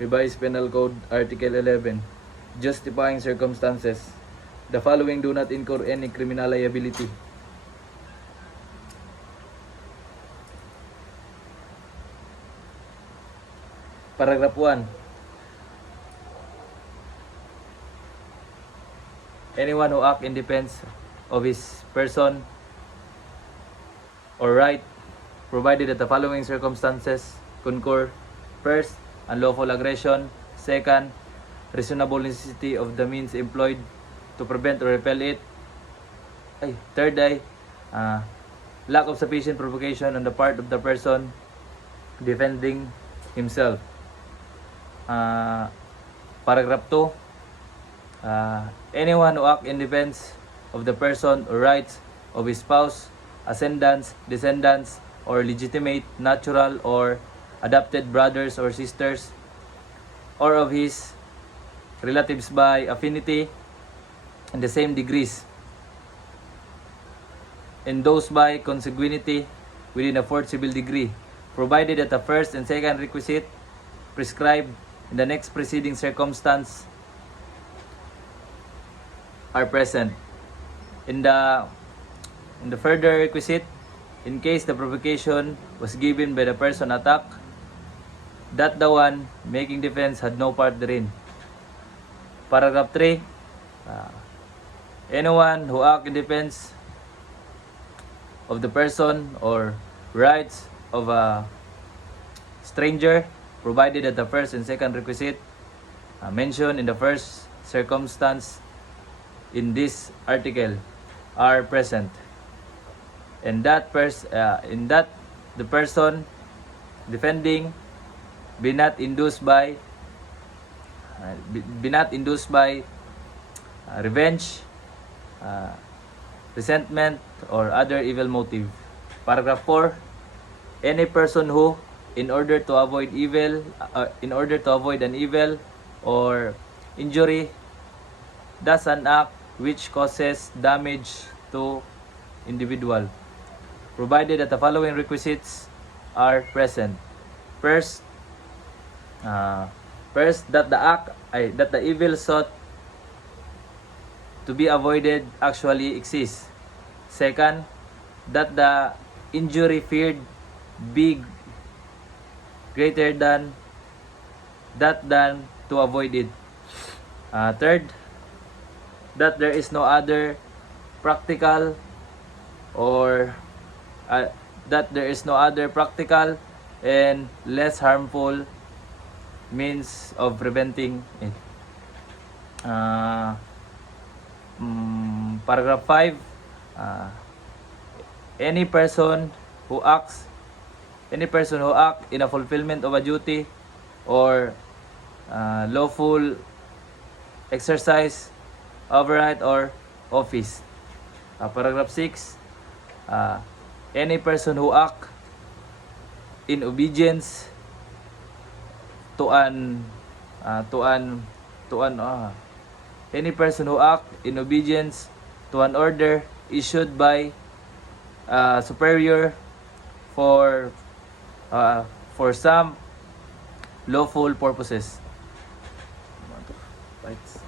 Revised Penal Code Article 11, justifying circumstances. The following do not incur any criminal liability. Paragraph 1. Anyone who acts in defense of his person or right, provided that the following circumstances concur: first, unlawful aggression; second, reasonable necessity of the means employed to prevent or repel it; third, lack of sufficient provocation on the part of the person defending himself. Paragraph 2. Anyone who acts in defense of the person or rights of his spouse, ascendants, descendants, or legitimate, natural, or adopted brothers or sisters, or of his relatives by affinity in the same degrees, and those by consanguinity within a fourth civil degree, provided that the first and second requisite prescribed in the next preceding circumstance are present. In the further requisite, in case the provocation was given by the person attacked, that the one making defense had no part therein. Paragraph 3. Anyone who acts in defense of the person or rights of a stranger, provided that the first and second requisite mentioned in the first circumstance in this article are present, and that the person defending be not induced by revenge, resentment, or other evil motive. Paragraph 4. Any person who, in order to avoid an evil or injury, does an act which causes damage to individual, provided that the following requisites are present. First, that the evil sought to be avoided actually exists. Second, that the injury feared be greater than to avoid it. Third, that there is no other practical and less harmful means of preventing it. Paragraph 5. Any person who acts in a fulfillment of a duty or lawful exercise of right or office. Paragraph 6. Any person who acts in obedience any person who acts in obedience to an order issued by superior for some lawful purposes. Right.